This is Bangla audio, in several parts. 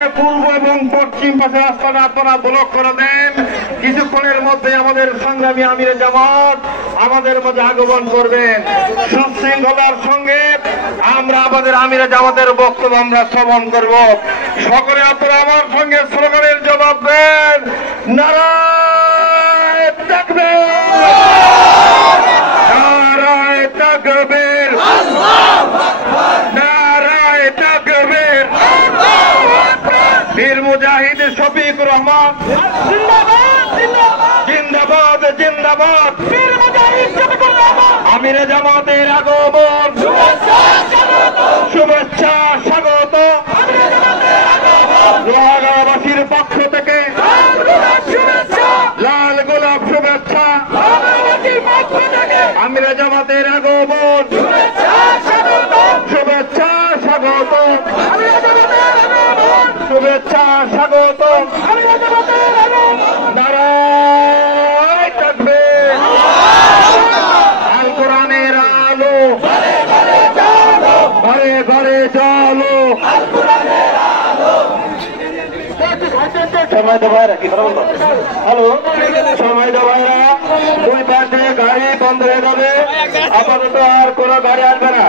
পূর্ব এবং পশ্চিম পাশে রাস্তাটা আপনারা ব্লক করে দেন। কিছুক্ষণের মধ্যে আমাদের সংগ্রামী আমিরে জামাত আমাদের মধ্যে আগমন করবেন। সুশৃঙ্খলার সঙ্গে আমরা আমাদের আমিরে জামাতের বক্তব্য আমরা শ্রবণ করব। সকলে আপনারা আমার সঙ্গে স্লোগানের জবাব দেন, নারায়ে তাকবীর, নারায়ে তাকবীর, আল্লাহু আকবার, নারায়ে তাকবীর। বীর মুজাহিদ শফিকুর রহমান জিন্দাবাদ, জিন্দাবাদ। বীর মুজাহিদ শফিকুর রহমান আমিরে জামাতের আগমন, শুভেচ্ছা স্বাগত। লোহাগাড়াবাসীর পক্ষ থেকে লাল গোলাপ শুভেচ্ছা। আমিরে জামাতের আগমন, শুভেচ্ছা স্বাগত, শুভেচ্ছা স্বাগত। নারায়ে তাকবীর, আল কোরআনের আলো ঘরে ঘরে জ্বালো। সময় তো ভাইরা কি বলবো, হ্যালো সময় তো ভাইরা, দুই পাশে গাড়ি বন্ধ হয়ে যাবে, আপাতত আর কোনো গাড়ি আসবে না।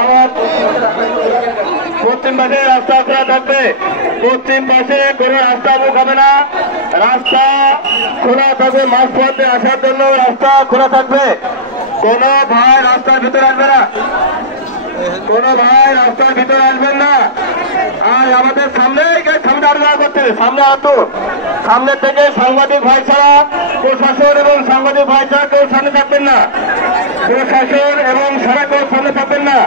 আমার পশ্চিম পাশে রাস্তা খোলা থাকবে, পশ্চিম পাশে কোনো রাস্তা মুখ হবে না, রাস্তা খোলা থাকবে। মাঝপথে আসার জন্য রাস্তা খোলা থাকবে। কোন ভাই রাস্তার ভিতরে আসবে না, কোন ভাই রাস্তার ভিতরে আসবেন না। আর আমাদের সামনে আলোচনা করতে সামনে আসতো, সামনে থেকে সাংবাদিক ভাই ছাড়া, প্রশাসন এবং সাংবাদিক ভাই ছাড়া কেউ সামনে থাকবেন না, প্রশাসন এবং সারা কেউ সামনে থাকবেন না।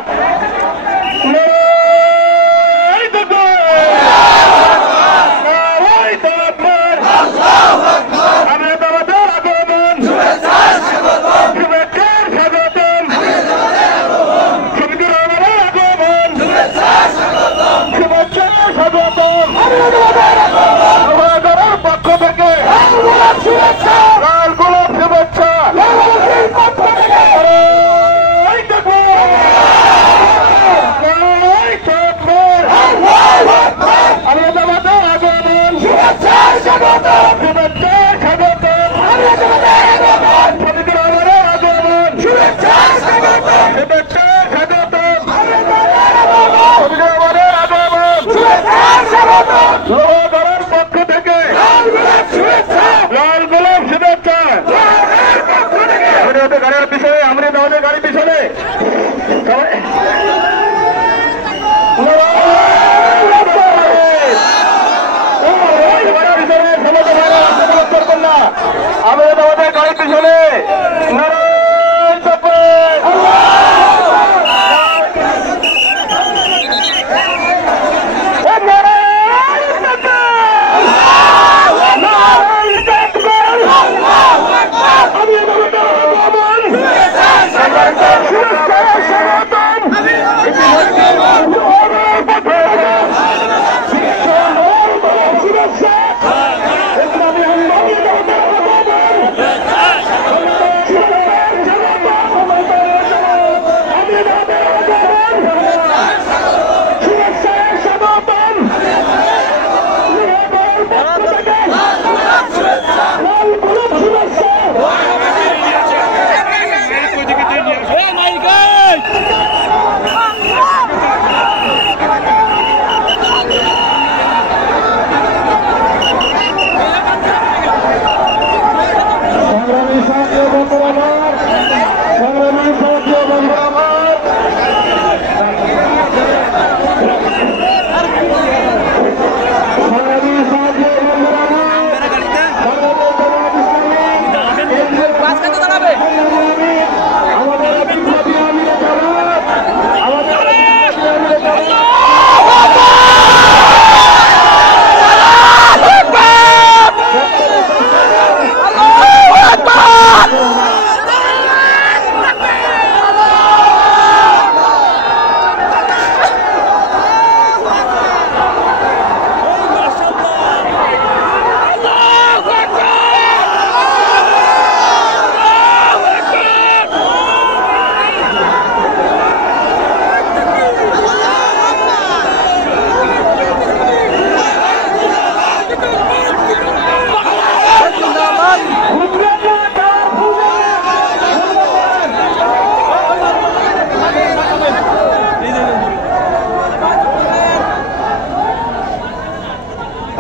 পক্ষ থেকে লাল গোলাপ শুভেচ্ছা।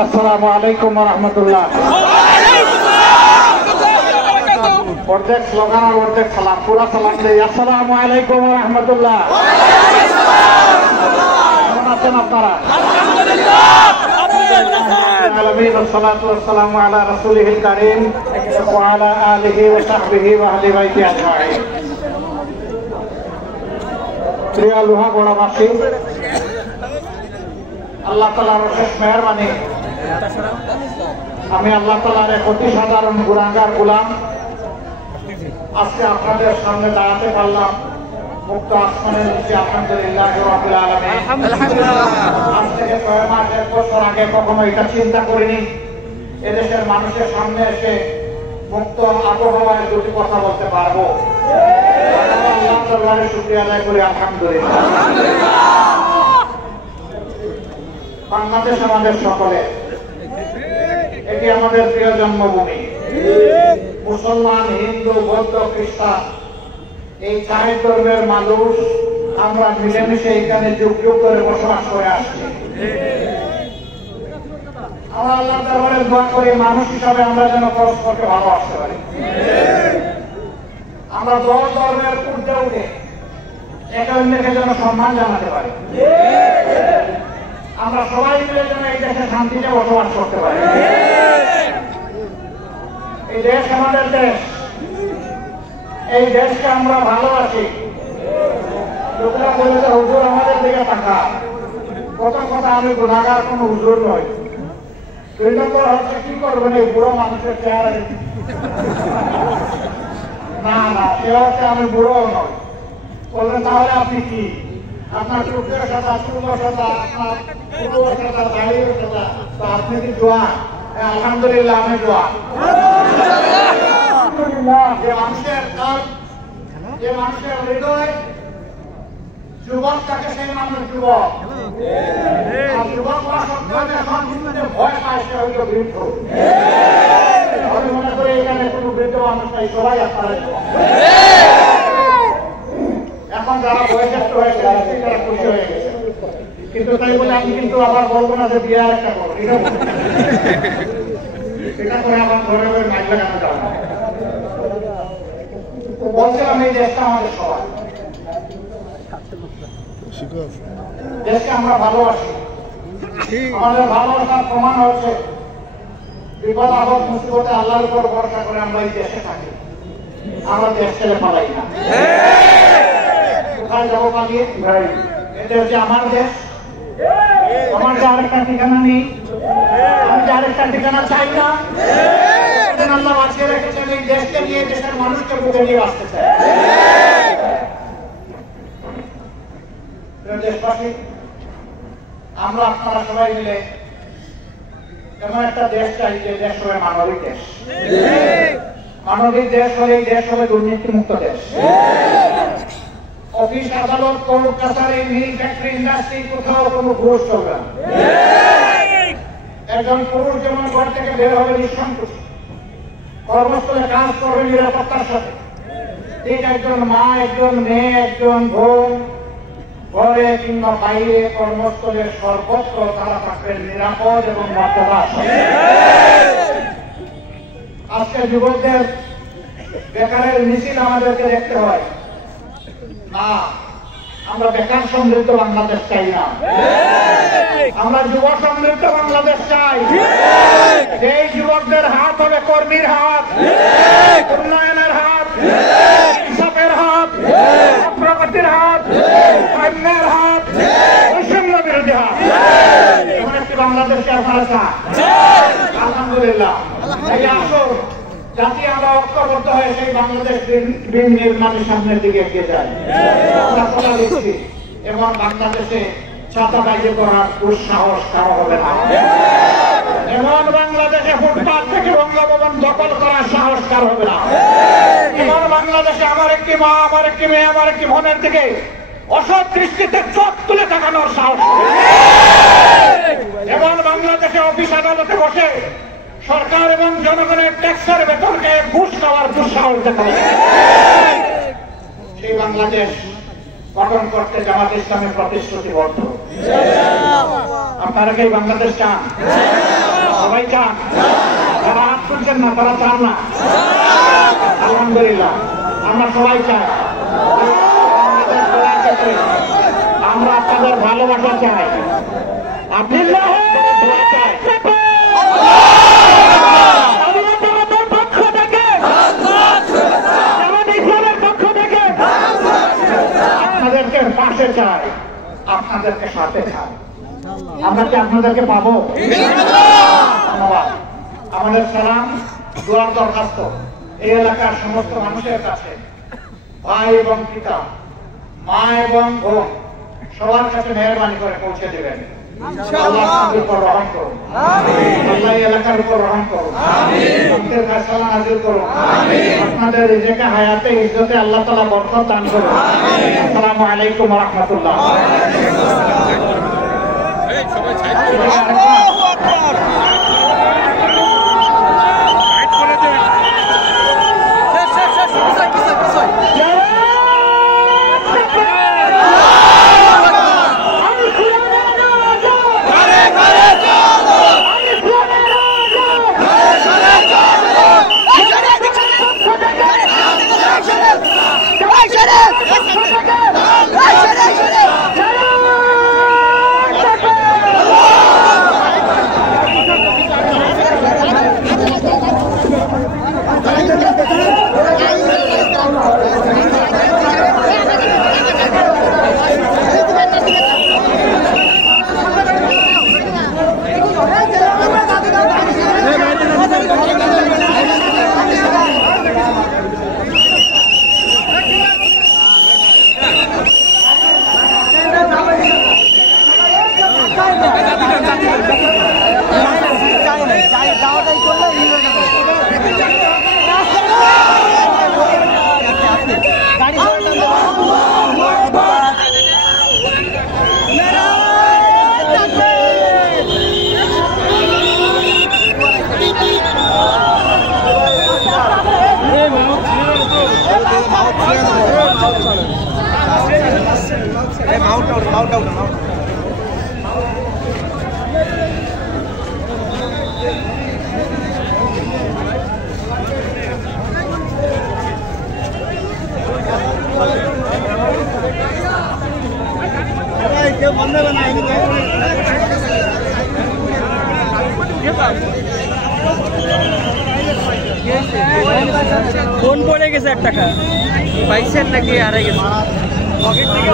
আসসালামু আলাইকুম ওয়া রাহমাতুল্লাহ। অর্ধেক স্লোগান আর অর্ধেক সালাম, পুরা সালাম দেই। আসসালামু আলাইকুম ওয়া রাহমাতুল্লাহ। কেমন আছেন আপনারা? আলহামদুলিল্লাহ, والصلاة والسلام على رسوله الكريم وعلى آله وصحبه وأهل بيته أجمعين। প্রিয় লোহাগড়াবাসী, আল্লাহ তাআলার অশেষ মেহেরবানি, আমি আল্লাহ তাআলার এক অতি সাধারণ গুনাহগার গোলাম আজকে আপনাদের সামনে দাঁড়াতে পারলাম মুক্ত আসমানের নিচে। আলহামদুলিল্লাহ রাব্বিল আলামিন। আজ থেকে 6 মাস 1 বছর আগে কখনো এটা চিন্তা করিনি এদেশের মানুষের সামনে এসে মুক্ত আবহাওয়ায় দুটি কথা বলতে পারবো। আল্লাহ দরবারে শুকরিয়া আদায় করি আলহামদুলিল্লাহ। বাংলাদেশ আমাদের সকলে, এটি আমাদের প্রিয় জন্মভূমি। মুসলমান, হিন্দু, বৌদ্ধ, খ্রিস্টান এই 4 ধর্মের মানুষ আমরা মিলেমিশে এখানে যুগ যুগ করে বসবাস করে আসছি। আমরা আল্লাহ দরবারে দোয়া করি মানুষ হিসাবে আমরা যেন পরস্পরকে ভালোবাসতে পারি। আমরা 10 ধর্মের ঊর্ধ্বে উঠে একে অন্যকে যেন সম্মান জানাতে পারি। আমরা সবাই মিলে যেন এই দেশে শান্তিতে বসবাস করতে পারি। এই দেশ আমাদের দেশ, এই দেশকে আমরা ভালোবাসি। লোকেরা বলে যে হুজুর আমাদের দিকে তাকা। প্রথম কথা, আমি গুনাহগার কোন হুজুর নই। 2 নম্বর হচ্ছে কি করবেন এই বুড়ো মানুষের চেহারা দেখে? না না, সে হচ্ছে আমি বুড়ো নই। বলবেন তাহলে আপনি কি? আপনার চোখের সাদা, চুলও সাদা, আপনার চুলও সাদা, দাড়িও সাদা, তো আপনি কি জোয়ান? আলহামদুলিল্লাহ আমি জোয়ান। যে মানুষের কাজ, যে মানুষের হৃদয় যুবক থাকে সেই মানুষ যুবক। আর যুবক হওয়া সত্ত্বেও যে সংস্কৃতিতে ভয় পায় সে হইল বৃদ্ধ। আমি মনে করি এখানে কোনো বৃদ্ধ মানুষ নাই, সবাই আপনারা যুবক। এখন যারা বয়সেষ্ট হয়েছে তারা খুশি হয়ে গেছে, কিন্তু তাই বলে আমি কিন্তু আবার বলবো না যে বিয়ে আর একটা করো। এটা করে আমার ঘরে ঘরে মাইক লাগানো যাবে না। বলছিলাম এই দেশটা আমাদের সবার, দেশকে আমরা ভালোবাসি। আমাদের ভালোবাসার প্রমাণ হচ্ছে বিপদ আপদ মুসিবতে আল্লাহর উপর ভরসা করে আমরা এই দেশে থাকি। আমরা দেশ ছেড়ে পালাই না। কোথায় যাবো পালিয়ে? এটা হচ্ছে আমার দেশ। আমার যে আরেকটা ঠিকানা নেই, আমি যে আরেকটা ঠিকানা চাই না। আল্লাহ বাঁচিয়ে রেখেছেন এই দেশকে নিয়ে, দেশের মানুষকে বুকে নিয়ে আসতে চাই। দেশবাসী, আমরা আপনারা সবাই মিলে এমন একটা দেশ চাই যে দেশ হবে মানবিক দেশ। মানবিক দেশ হলে এই দেশ হবে দুর্নীতিমুক্ত দেশ। অফিস, আদালত, কোর্ট কাছারি, মিল, ফ্যাক্টরি, ইন্ডাস্ট্রি কোথাও কোনো ঘুষ চলবে না। একজন পুরুষ যেমন ঘর থেকে বের হবে নিঃসংকোচে, কর্মস্থলে কাজ করবে নিরাপত্তার সাথে, ঠিক একজন মা, একজন মেয়ে, একজন বোন ঘরে কিংবা বাইরে কর্মস্থলে সর্বত্র তারা থাকবেন নিরাপদ এবং মর্যাদা। আজকে যুবকদের বেকারের মিছিল আমাদেরকে দেখতে হয় না। আমরা বেকার সমৃদ্ধ বাংলাদেশ চাই না, আমরা যুব সমৃদ্ধ বাংলাদেশ চাই। এই যুবকদের হাত হবে কর্মীর হাত, উন্নয়নের হাত, ইনসাফের হাত, প্রগতির হাত, অন্যের হাত, বৈষম্য বিরোধী হাত। এমন একটি বাংলাদেশকে আপনারা চান? আলহামদুলিল্লাহ। এই আসো জাতি আমরা ঐক্যবদ্ধ হয়ে সেই বাংলাদেশ দিন নির্মাণের সামনের দিকে এগিয়ে যায়। আমরা কথা দিচ্ছি এবং বাংলাদেশে ছাতাবাজি করার দুঃসাহস কারো হবে না। এমন বাংলাদেশে ফুটপাত থেকে বঙ্গভবন দখল করার সাহস কারো হবে না। এমন বাংলাদেশে আমার একটি মা, আমার একটি মেয়ে, আমার একটি বোনের দিকে অসৎ দৃষ্টিতে চোখ তুলে তাকানোর সাহস। এমন বাংলাদেশে অফিস আদালতে বসে সরকার এবং জনগণের ট্যাক্সের বেতনকে ঘুষ খাওয়ার দুঃসাহস দেখাবে। সেই বাংলাদেশ গঠন করতে জামাত ইসলামের প্রতিশ্রুতিবদ্ধ। আপনারা কি বাংলাদেশ চান? সবাই চান? যারা হাত তুলছেন না তারা চান না? আলহামদুলিল্লাহ, আমরা সবাই চাই। আমরা আপনাদের ভালোবাসা চাই, আপনাদের দোয়া চাই। আপনাদেরকে পাশে চাই, আপনাদেরকে সাথে চাই। আমরা কি আপনাদেরকে পাবো? ধন্যবাদ। আমাদের সালাম, দোয়ার দরখাস্ত এই এলাকার সমস্ত মানুষের কাছে, ভাই এবং পিতা, মা এবং বোন, সবার কাছে মেহরবানি করে পৌঁছে দেবেন। আল্লাহ আপনাদের উপর রহম করুন, আল্লাহ এই এলাকার উপর রহম করুন, আপনাদের ফয়সালা নাযিল করুন, আপনাদের রিজেকে হায়াতে ইজ্জতে আল্লাহ তাআলা বরকত দান করুন। আসসালামু আলাইকুম ওয়া রাহমাতুল্লাহ। ফোন পড়ে গেছে 1 টাকা পাইছেন নাকি হারাই গেছে পকেট থেকে